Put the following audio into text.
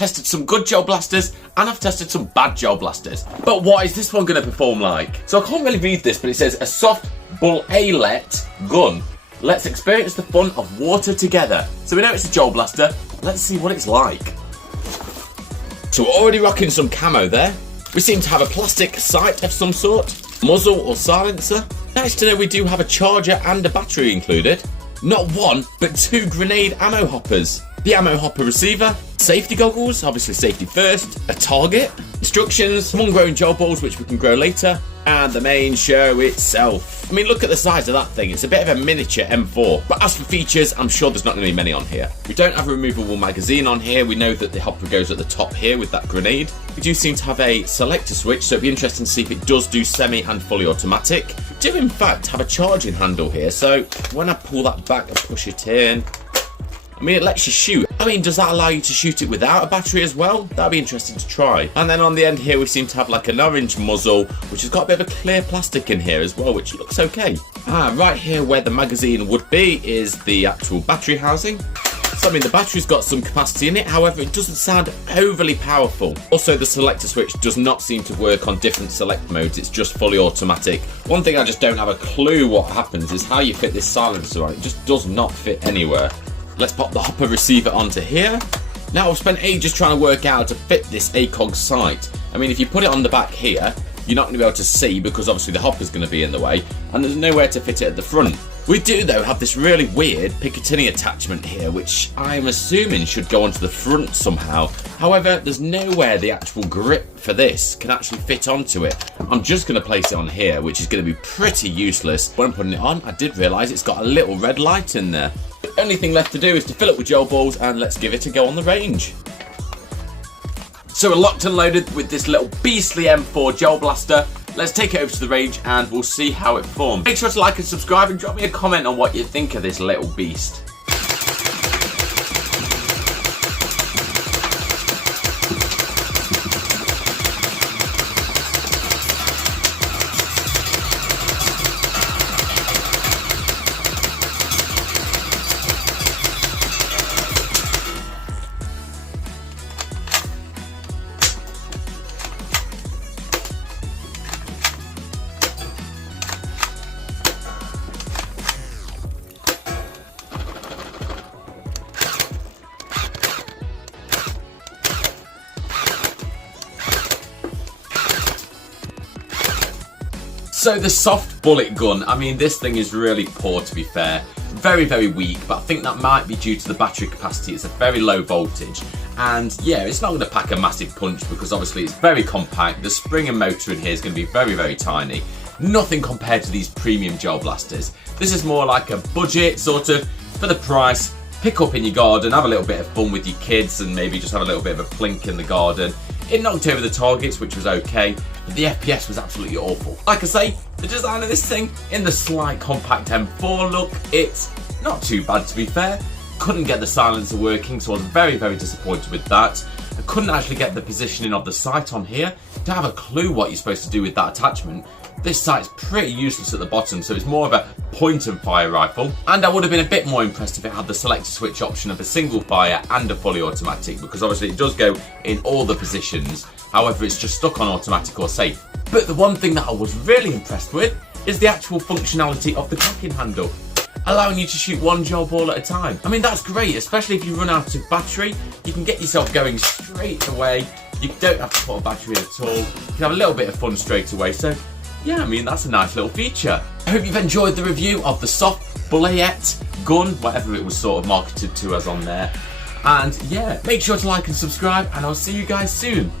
tested some good gel blasters and I've tested some bad gel blasters. But what is this one going to perform like? So I can't really read this, but it says a soft bullet gun. Let's experience the fun of water together. So we know it's a gel blaster. Let's see what it's like. So we're already rocking some camo there. We seem to have a plastic sight of some sort, muzzle or silencer. Nice to know we do have a charger and a battery included. Not one, but 2 grenade ammo hoppers. The ammo hopper receiver, safety goggles, obviously safety first, a target, instructions, some ungrown gel balls which we can grow later, and the main show itself. I mean, look at the size of that thing. It's a bit of a miniature M4. But as for features, I'm sure there's not going to be many on here. We don't have a removable magazine on here. We know that the hopper goes at the top here with that grenade. We do seem to have a selector switch, so it'd be interesting to see if it does do semi and fully automatic. We do in fact have a charging handle here, so when I pull that back and push it in, I mean, it lets you shoot. I mean, does that allow you to shoot it without a battery as well? That'd be interesting to try. And then on the end here, we seem to have like an orange muzzle, which has got a bit of a clear plastic in here as well, which looks okay. Right here where the magazine would be is the actual battery housing. So, I mean, the battery's got some capacity in it, however, it doesn't sound overly powerful. Also, the selector switch does not seem to work on different select modes, it's just fully automatic. One thing I just don't have a clue what happens is how you fit this silencer on. It just does not fit anywhere. Let's pop the hopper receiver onto here. Now, I've spent ages trying to work out how to fit this ACOG sight. I mean, if you put it on the back here, you're not going to be able to see because obviously the hopper's going to be in the way and there's nowhere to fit it at the front. We do, though, have this really weird Picatinny attachment here, which I'm assuming should go onto the front somehow. However, there's nowhere the actual grip for this can actually fit onto it. I'm just going to place it on here, which is going to be pretty useless. When I'm putting it on, I did realise it's got a little red light in there. The only thing left to do is to fill it with gel balls and let's give it a go on the range. So we're locked and loaded with this little beastly M4 gel blaster. Let's take it over to the range and we'll see how it performs. Make sure to like and subscribe and drop me a comment on what you think of this little beast. So the soft bullet gun, I mean, this thing is really poor, to be fair. Very, very weak, but I think that might be due to the battery capacity. It's a very low voltage. And yeah, it's not going to pack a massive punch because obviously it's very compact. The spring and motor in here is going to be very, very tiny. Nothing compared to these premium gel blasters. This is more like a budget sort of, for the price, pick up in your garden, have a little bit of fun with your kids and maybe just have a little bit of a plink in the garden. It knocked over the targets, which was okay, but the FPS was absolutely awful. Like I say, the design of this thing in the slight compact M4 look, it's not too bad to be fair. Couldn't get the silencer working, so I was very, very disappointed with that. I couldn't actually get the positioning of the sight on here. Don't have a clue what you're supposed to do with that attachment. This sight's pretty useless at the bottom, so it's more of a point and fire rifle. And I would have been a bit more impressed if it had the selector switch option of a single fire and a fully automatic, because obviously it does go in all the positions. However, it's just stuck on automatic or safe. But the one thing that I was really impressed with is the actual functionality of the cocking handle, allowing you to shoot one gel ball at a time. I mean, that's great, especially if you run out of battery. You can get yourself going straight away. You don't have to put a battery in at all. You can have a little bit of fun straight away. So yeah, I mean, that's a nice little feature. I hope you've enjoyed the review of the soft bullet gun, whatever it was sort of marketed to us on there. And yeah, make sure to like and subscribe, and I'll see you guys soon.